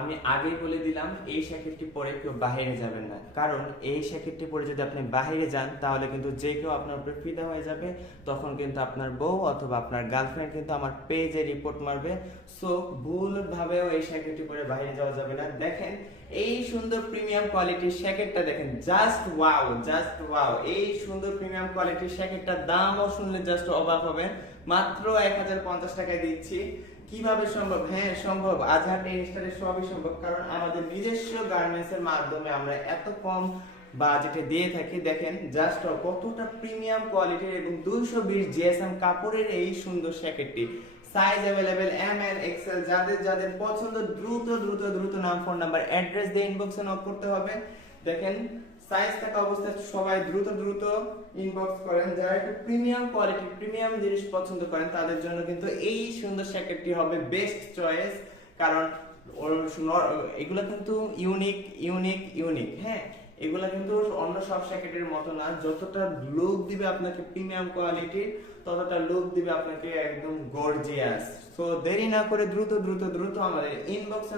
আমি আগেই বলে দিলাম এই জ্যাকেটটি পরে কেউ বাইরে যাবেন না, কারণ এই জ্যাকেটটি পরে যদি আপনি বাইরে যান তাহলে কিন্তু যে কেউ আপনার উপরে ফিদা হয়ে যাবে। তখন কিন্তু আপনার বউ অথবা আপনার গার্লফ্রেন্ড কিন্তু আমার পেজে রিপোর্ট মারবে। সো ভুলভাবেও এই জ্যাকেটটি পরে বাইরে যাওয়া যাবে না। দেখেন এই সুন্দর প্রিমিয়াম কোয়ালিটির জ্যাকেটটা, দেখেন জাস্ট ওয়াও, জাস্ট ওয়াও। এই সুন্দর প্রিমিয়াম কোয়ালিটির জ্যাকেটটার দামও শুনলে জাস্ট অবাক হবেন। মাত্র 1050 টাকায় দিচ্ছি। কিভাবে সম্ভব? হ্যাঁ সম্ভব, আজহার টেক্সটাইলে সবই সম্ভব, কারণ আমাদের নিজস্ব গার্মেন্টস এর মাধ্যমে আমরা এত কম বাজেটে দিয়ে থাকি। দেখেন জাস্ট কতটা প্রিমিয়াম কোয়ালিটির এবং 220 জিএসএম কাপড়ের এই সুন্দর জ্যাকেটটি। Size available M L XL, যাদের যাদের পছন্দ দ্রুত দ্রুত দ্রুত নাম, ফোন নাম্বার, অ্যাড্রেস দিয়ে ইনবক্সে নক করতে হবে। দেখেন সাইজ থাকা অবস্থায় সবাই দ্রুত দ্রুত ইনবক্স করেন। যারা একটু প্রিমিয়াম কোয়ালিটি প্রিমিয়াম জিনিস পছন্দ করেন তাদের জন্য কিন্তু এই সুন্দর জ্যাকেটটি হবে বেস্ট চয়েস। কারণ এগুলো কিন্তু ইউনিক ইউনিক ইউনিক। হ্যাঁ, এগুলা কিন্তু অন্য সব জ্যাকেটের মতো না। যতটা লুক দিবে আপনাকে প্রিমিয়াম কোয়ালিটির, ততটা লুক দিবে আপনাকে একদম গর্জিয়াস। সো দেরি না করে দ্রুত দ্রুত দ্রুত আমাদের ইনবক্সে